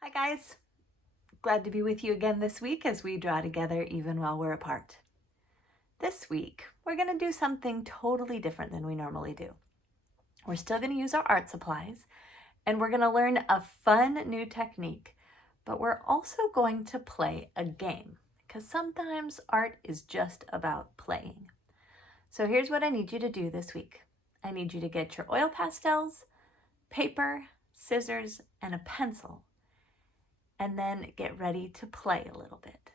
Hi guys, glad to be with you again this week as we draw together even while we're apart. This week, we're going to do something totally different than we normally do. We're still going to use our art supplies and we're going to learn a fun new technique, but we're also going to play a game because sometimes art is just about playing. So here's what I need you to do this week. I need you to get your oil pastels, paper, scissors, and a pencil, and then get ready to play a little bit.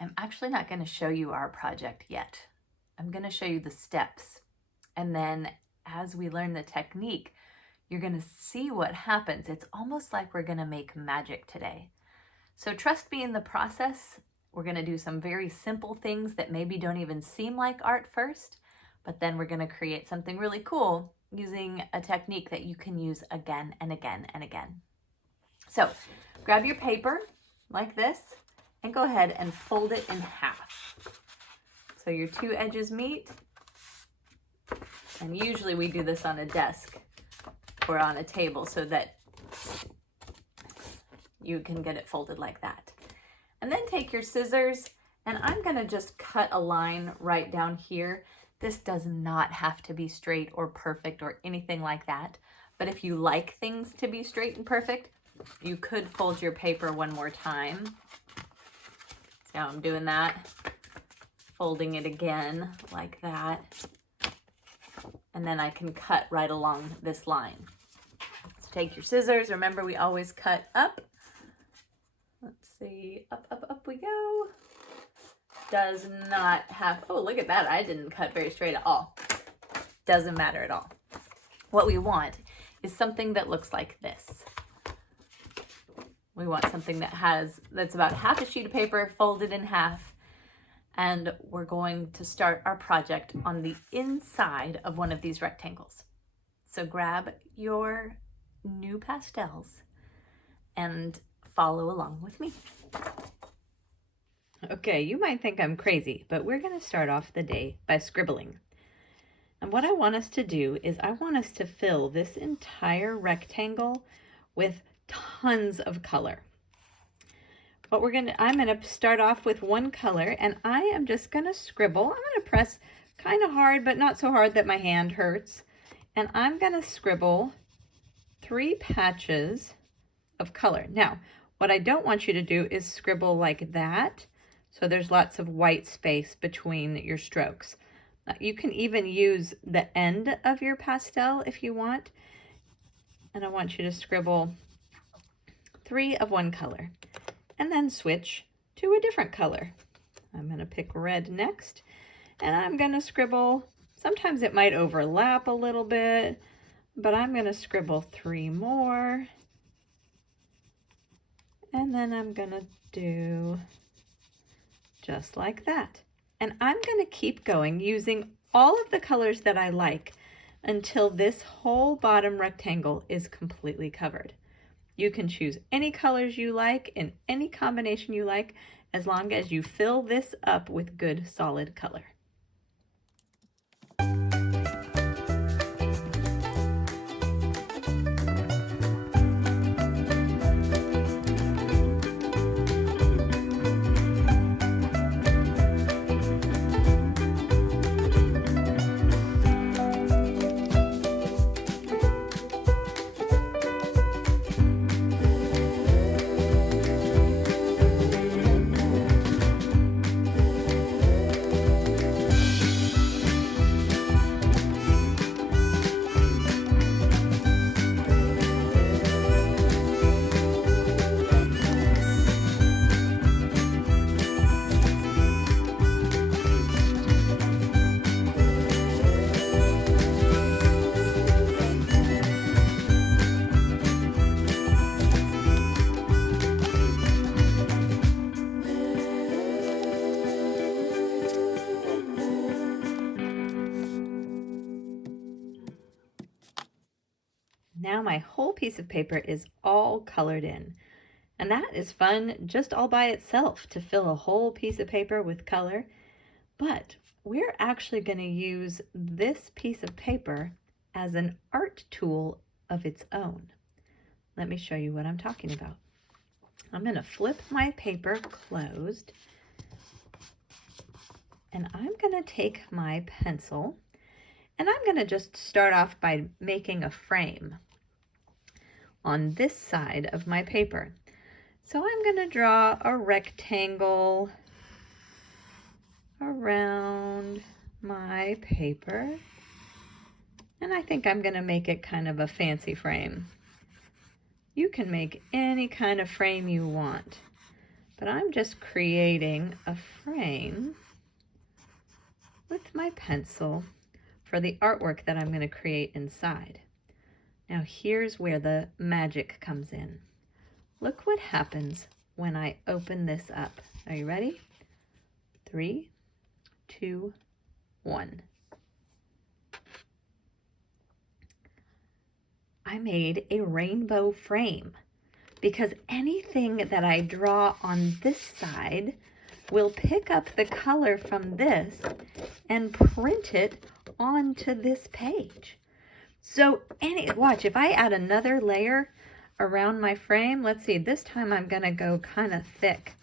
I'm actually not going to show you our project yet. I'm going to show you the steps. And then as we learn the technique, you're going to see what happens. It's almost like we're going to make magic today. So trust me in the process. We're going to do some very simple things that maybe don't even seem like art first, but then we're going to create something really cool using a technique that you can use again and again and again. So grab your paper like this and go ahead and fold it in half. So your two edges meet, and usually we do this on a desk or on a table so that you can get it folded like that. And then take your scissors, and I'm gonna just cut a line right down here. This does not have to be straight or perfect or anything like that, but if you like things to be straight and perfect, you could fold your paper one more time. See how I'm doing that? Folding it again like that. And then I can cut right along this line. So take your scissors. Remember, we always cut up. Let's see, up we go. Does not have, oh, look at that. I didn't cut very straight at all. Doesn't matter at all. What we want is something that looks like this. We want something that's about half a sheet of paper folded in half, and we're going to start our project on the inside of one of these rectangles. So grab your new pastels and follow along with me. Okay, you might think I'm crazy, but we're going to start off the day by scribbling. And what I want us to do is I want us to fill this entire rectangle with tons of color. I'm going to start off with one color, and I am just going to scribble. I'm going to press kind of hard, but not so hard that my hand hurts. And I'm going to scribble 3 patches of color. Now, what I don't want you to do is scribble like that, so there's lots of white space between your strokes. You can even use the end of your pastel if you want. And I want you to scribble 3 of one color and then switch to a different color. I'm going to pick red next, and I'm going to scribble. Sometimes it might overlap a little bit, but I'm going to scribble 3 more. And then I'm going to do just like that. And I'm going to keep going using all of the colors that I like until this whole bottom rectangle is completely covered. You can choose any colors you like in any combination you like, as long as you fill this up with good solid color. Now my whole piece of paper is all colored in. And that is fun just all by itself, to fill a whole piece of paper with color. But we're actually going to use this piece of paper as an art tool of its own. Let me show you what I'm talking about. I'm going to flip my paper closed, and I'm going to take my pencil, and I'm going to just start off by making a frame on this side of my paper. So I'm going to draw a rectangle around my paper, and I think I'm going to make it kind of a fancy frame. You can make any kind of frame you want, but I'm just creating a frame with my pencil for the artwork that I'm going to create inside. Now here's where the magic comes in. Look what happens when I open this up. Are you ready? 3, 2, 1. I made a rainbow frame because anything that I draw on this side will pick up the color from this and print it onto this page. So watch, if I add another layer around my frame, let's see, this time I'm going to go kind of thick.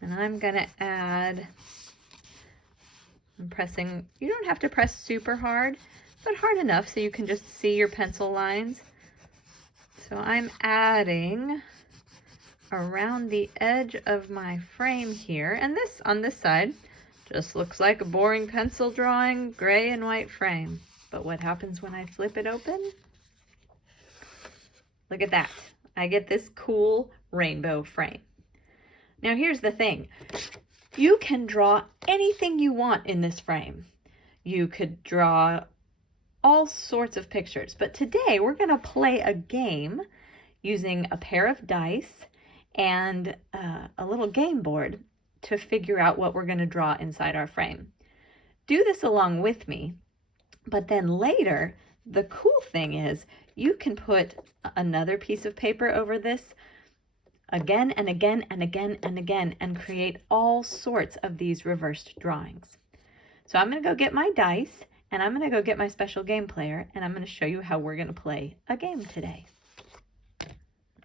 And I'm going to add, I'm pressing, you don't have to press super hard, but hard enough so you can just see your pencil lines. So I'm adding around the edge of my frame here, and this on this side just looks like a boring pencil drawing, gray and white frame. But what happens when I flip it open? Look at that. I get this cool rainbow frame. Now here's the thing. You can draw anything you want in this frame. You could draw all sorts of pictures, but today we're going to play a game using a pair of dice and a little game board to figure out what we're going to draw inside our frame. Do this along with me, but then later, the cool thing is you can put another piece of paper over this again and again and again and again and create all sorts of these reversed drawings. So I'm going to go get my dice, and I'm going to go get my special game player, and I'm going to show you how we're going to play a game today.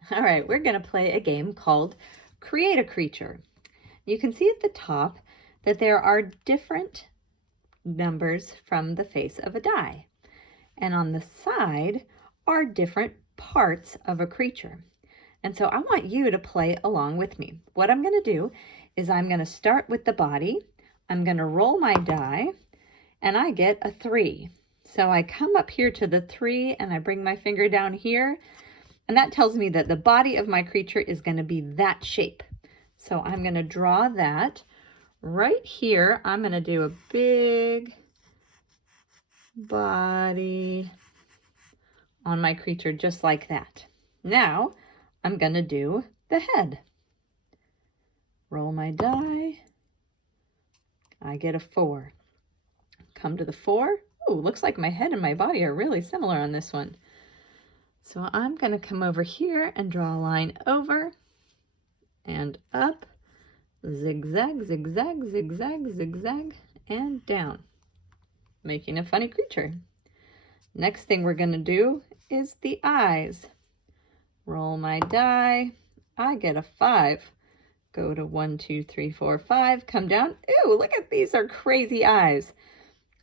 All right, we're going to play a game called Create a Creature. You can see at the top that there are different numbers from the face of a die, and on the side are different parts of a creature. And so I want you to play along with me. What I'm going to do is I'm going to start with the body. I'm going to roll my die, and I get a 3. So I come up here to the 3, and I bring my finger down here, and that tells me that the body of my creature is going to be that shape. So I'm going to draw that. Right here, I'm going to do a big body on my creature just like that. Now, I'm going to do the head. Roll my die. I get a 4. Come to the 4. Oh, looks like my head and my body are really similar on this one. So I'm going to come over here and draw a line over and up, zigzag, zigzag, zigzag, zigzag, and down, making a funny creature. Next thing we're going to do is the eyes. Roll my die. I get a 5. Go to 1, 2, 3, 4, 5. Come down. Ew, look at these are crazy eyes.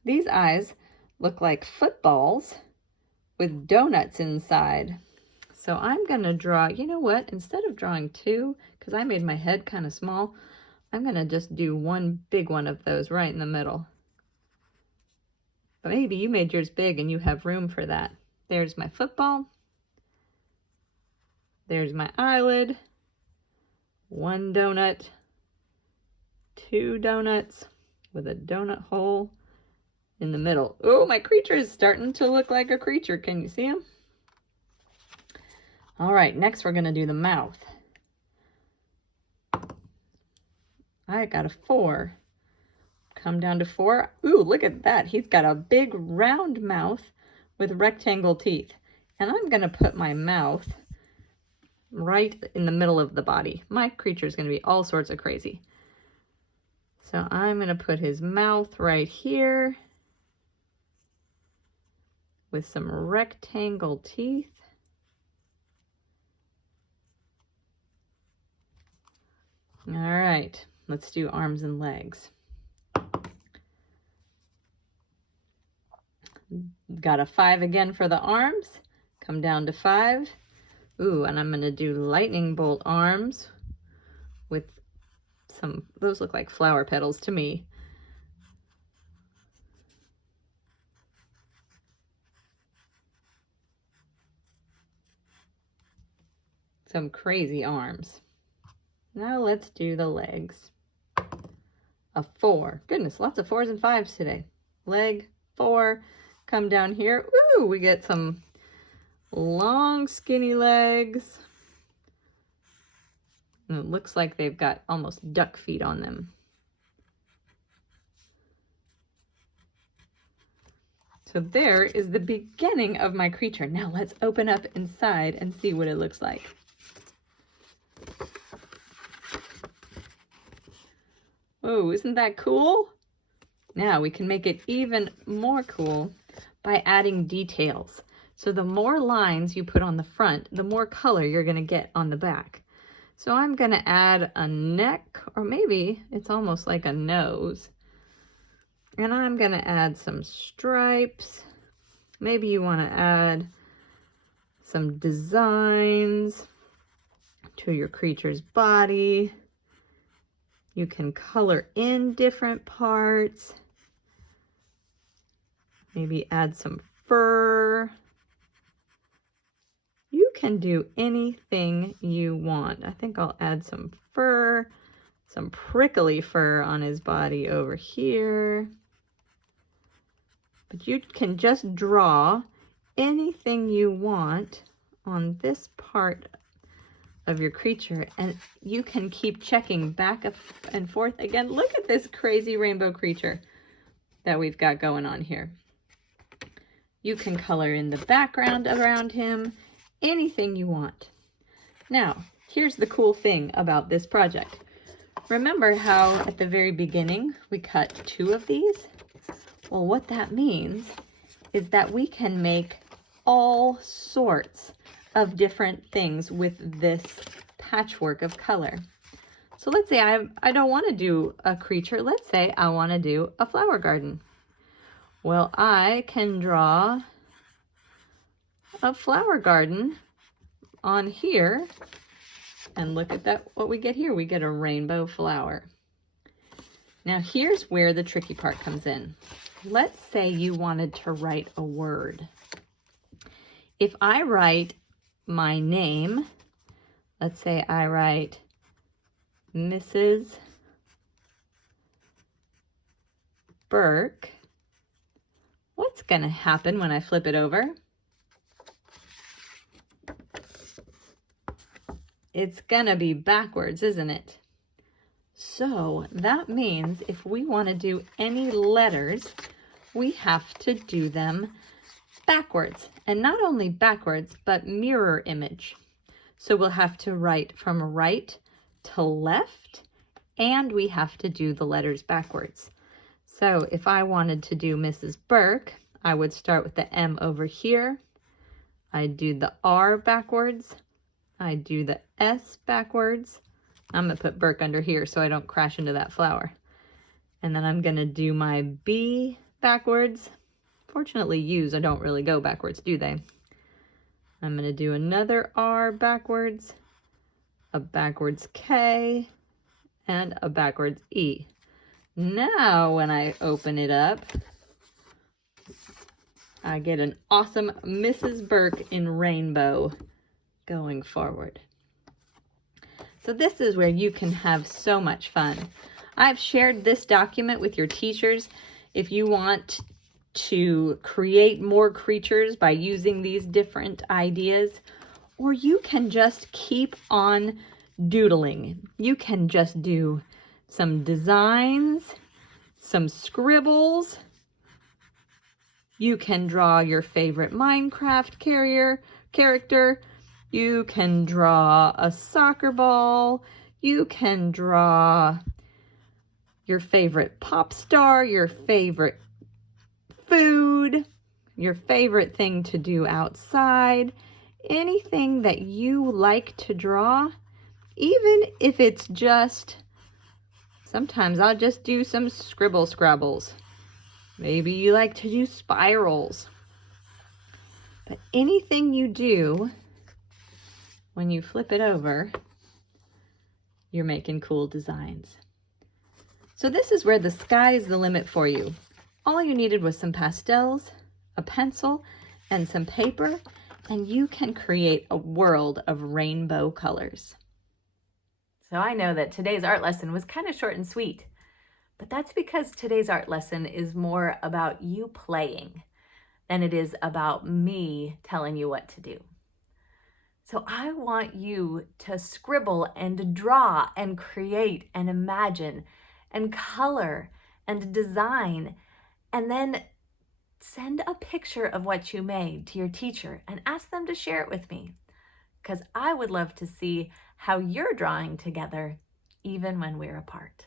These eyes look like footballs with donuts inside. So I'm going to draw, you know what? Instead of drawing 2, because I made my head kind of small, I'm going to just do one big one of those right in the middle. But maybe you made yours big and you have room for that. There's my football. There's my eyelid. 1 donut. 2 donuts with a donut hole in the middle. Oh, my creature is starting to look like a creature. Can you see him? All right, next we're going to do the mouth. I got a 4. Come down to 4. Ooh, look at that. He's got a big round mouth with rectangle teeth. And I'm going to put my mouth right in the middle of the body. My creature is going to be all sorts of crazy. So I'm going to put his mouth right here with some rectangle teeth. All right, let's do arms and legs. Got a 5 again for the arms. Come down to 5. Ooh, and I'm going to do lightning bolt arms with some, those look like flower petals to me. Some crazy arms. Now let's do the legs. A 4. Goodness, lots of 4s and 5s today. Leg, 4. Come down here. Ooh, we get some long skinny legs. And it looks like they've got almost duck feet on them. So there is the beginning of my creature. Now let's open up inside and see what it looks like. Oh, isn't that cool? Now we can make it even more cool by adding details. So the more lines you put on the front, the more color you're going to get on the back. So I'm going to add a neck, or maybe it's almost like a nose. And I'm going to add some stripes. Maybe you want to add some designs to your creature's body. You can color in different parts. Maybe add some fur. You can do anything you want. I think I'll add some fur, some prickly fur on his body over here. But you can just draw anything you want on this part of your creature, and you can keep checking back and forth again. Look at this crazy rainbow creature that we've got going on here. You can color in the background around him, anything you want. Now, here's the cool thing about this project. Remember how at the very beginning we cut 2 of these? Well, what that means is that we can make all sorts of different things with this patchwork of color. So let's say I don't want to do a creature. Let's say I want to do a flower garden. Well, I can draw a flower garden on here, and look at that, what we get here. We get a rainbow flower. Now here's where the tricky part comes in. Let's say you wanted to write a word. If I write my name, let's say I write Mrs. Burke, what's going to happen when I flip it over? It's going to be backwards, isn't it? So that means if we want to do any letters, we have to do them backwards. And not only backwards, but mirror image. So we'll have to write from right to left, and we have to do the letters backwards. So if I wanted to do Mrs. Burke, I would start with the M over here. I'd do the R backwards. I'd do the S backwards. I'm going to put Burke under here so I don't crash into that flower. And then I'm going to do my B backwards. Fortunately, U's don't really go backwards, do they? I'm going to do another R backwards, a backwards K, and a backwards E. Now, when I open it up, I get an awesome Mrs. Burke in rainbow going forward. So this is where you can have so much fun. I've shared this document with your teachers. If you want to create more creatures by using these different ideas, or you can just keep on doodling. You can just do some designs, some scribbles. You can draw your favorite Minecraft character. You can draw a soccer ball. You can draw your favorite pop star, your favorite food, your favorite thing to do outside, anything that you like to draw, even if it's just, sometimes I'll just do some scribble scrabbles. Maybe you like to do spirals. But anything you do, when you flip it over, you're making cool designs. So this is where the sky is the limit for you. All you needed was some pastels, a pencil, and some paper, and you can create a world of rainbow colors. So I know that today's art lesson was kind of short and sweet, but that's because today's art lesson is more about you playing than it is about me telling you what to do. So I want you to scribble and draw and create and imagine and color and design, and then send a picture of what you made to your teacher and ask them to share it with me, because I would love to see how you're drawing together even when we're apart.